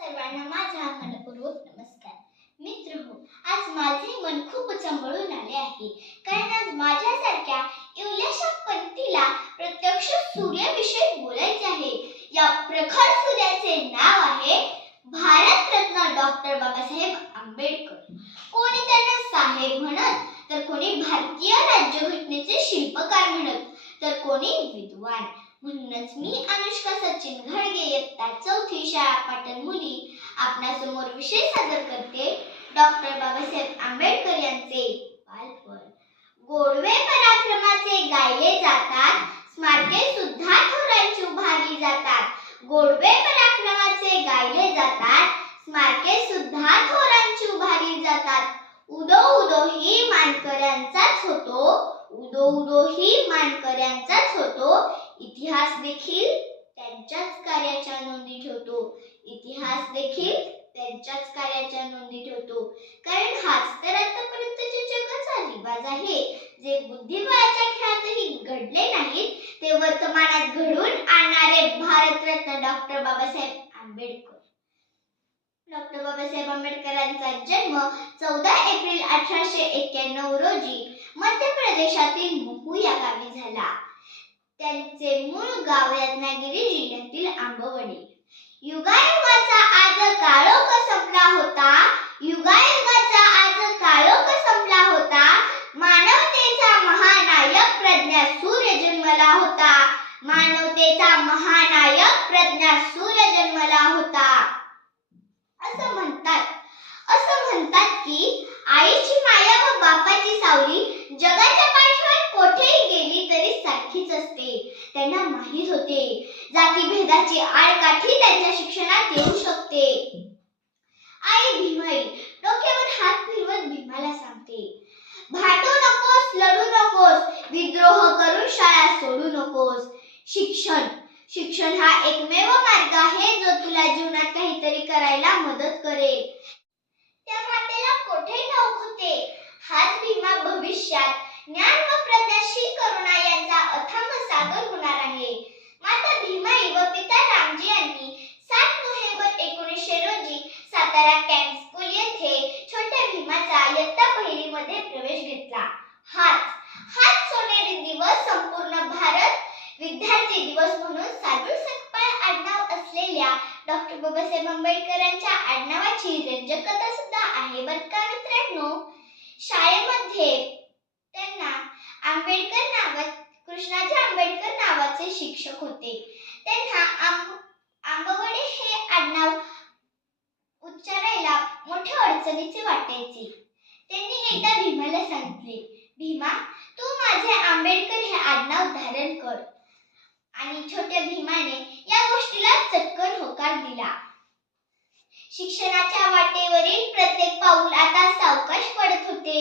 सर्वांना माझा मनपूर्वक नमस्कार. मित्र हो आज माझे मन खूप चंबळून आले आहे. कारण आज माझ्यासारख्या इवल्याशा पंक्तीला प्रत्यक्ष सूर्याविषयी बोलायचे आहे. या प्रखर सूर्याचे नाव आहे भारतरत्न डॉक्टर बाबासाहेब आंबेडकर. कोणी त्यांना साहेब म्हणत तर कोणी भारतीय राज्यघटनेचे शिल्पकार म्हणत तर कोणी विद्वान. म्हणूनच मी अनुष्का सचिन घडगे इयत्ता चौथी शाळा पाटण मुली आपणासमोर विषय सादर करते. डॉक्टर बाबासाहेब आंबेडकर यांचे बालपण. गोडवे पराक्रमाचे गायले जातात. स्मारके सुद्धा थोरांची उभारली जातात. गोडवे पराक्रमाचे गायले जातात. स्मारके सुद्धा थोरांची उभारली जातात. उदो उदो ही मानकऱ्यांचाच होतो. उदो उदो ही मानकऱ्यांचाच होतो. इतिहास देखील त्यांच्याच कार्याच्या नोंदी ठेवतो. इतिहास देखील त्यांच्याच कार्याच्या नोंदी ठेवतो. कारण हाच तर आतापर्यंतचे जगाचा रिवाज आहे. जे बुद्धिबळाच्या खेळातही घडले नाहीत ते वर्तमानात घडून आणणारे भारतरत्न डॉक्टर बाबासाहेब आंबेडकर. डॉक्टर बाबासाहेब आंबेडकरांचा जन्म चौदा एप्रिल अठराशे एक्क्याण्णव रोजी मध्य प्रदेशातील मुकू या गावी झाला. त्यांचे मूळ गाव रत्नागिरी जिल्ह्यातील आंबवडी. युगायुगाचा आज काळोख संपला होता. युगायुगाचा आज काळोख संपला होता. मानवतेचा महानायक प्रज्ञा सूर्य जन्मला होता. मानवतेचा महानायक प्रज्ञा सूर्य जन्मला होता. असं म्हणतात. असं म्हणतात की आईची माया व बापाची सावली त्यांना माहीत होते. जातीभेदाची आळकाठी त्यांच्या शिक्षणात येऊ शकते. आई भीमाई डोक्यावर हात फिरवत भीमाला सांगते भाटू नकोस लढू नकोस विद्रोह करून शाळा सोडू नकोस. शिक्षण शिक्षण हा एकमेव मार्ग आहे जो तुला जीवनात काहीतरी करायला मदत करेल. त्या मातेला कोठे ठाऊक होते? हाच भीमा भविष्य कॅम्प स्कूल येथे छोट्या भीमाचा इयत्ता पहिलीमध्ये प्रवेश घेतला. हाच हाच सोनेरी दिवस संपूर्ण भारत विद्यार्थी दिवस म्हणून सादूर सकपाळ आडनाव असलेल्या डॉक्टर बाबासाहेब आंबेडकरांच्या आडनावाची रंजकता सुद्धा आहे बरं का मित्रांनो? शाळेमध्ये त्यांना आंबेडकर नावात कृष्णाजी आंबेडकर नावाचे शिक्षक होते. त्यांना आंब आंबवडे हे आडनाव उच्चारायला मोठ्या अडचणीचे वाटायचे. त्यांनी एकदा भीमाला सांगितले भीमा तू माझे आंबेडकर हे आडनाव धारण कर. आणि छोट्या भीमाने या गोष्टीला चटकन होकार दिला. शिक्षणाच्या वाटेवरील प्रत्येक पाऊल आता सावकाश पडत होते.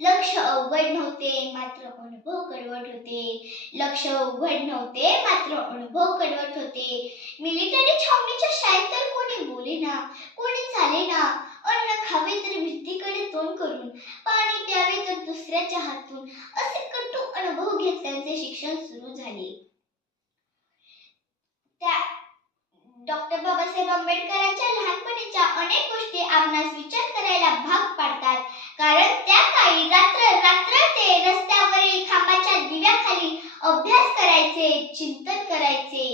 लक्ष अवघड नव्हते मात्र अनुभव कडवट होते. लक्ष अवघड नव्हते मात्र अनुभव कडवट होते. मिलिटरी छावणीच्या शाळेत तर कोणी बोलेना कोणी चालेना अन्न खावे तर भिंतीकडे तोंड करून पाणी प्यावे तर दुसऱ्याच्या हातून. असे कटू अनुभव घेत त्यांचे शिक्षण सुरू झाले. त्या डॉक्टर बाबासाहेब आंबेडकरांच्या लहानपणीच्या अनेक गोष्टी आपणास विचार करायला भाग पाडतात. कारण त्या काळी रात्र रात्र ते रस्त्यावरील खांबाच्या दिव्याखाली अभ्यास करायचे चिंतन करायचे.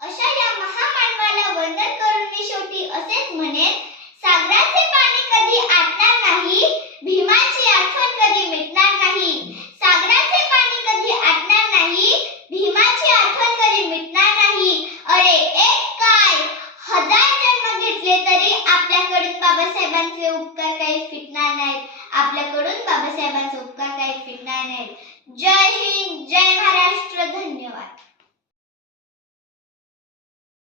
अशा या महामानवाला वंदन करून मी शेवटी असेच म्हणेन सागराचे पाणी कधी आटणार नाही भीमाची आठवण कधी मिटणार नाही सागराचे पाणी कधी आटणार नाही भीमाची आठवण कधी मिटणार नाही अरे एक काय हजार जन्म घेतले तरी आपल्याकडून बाबासाहेबांचे उपकार काही फिटणार नाहीत आपल्याकडून बाबासाहेबांचे उपकार काही फिरणार नाहीत. जय हिंद जय महाराष्ट्र धन्यवाद.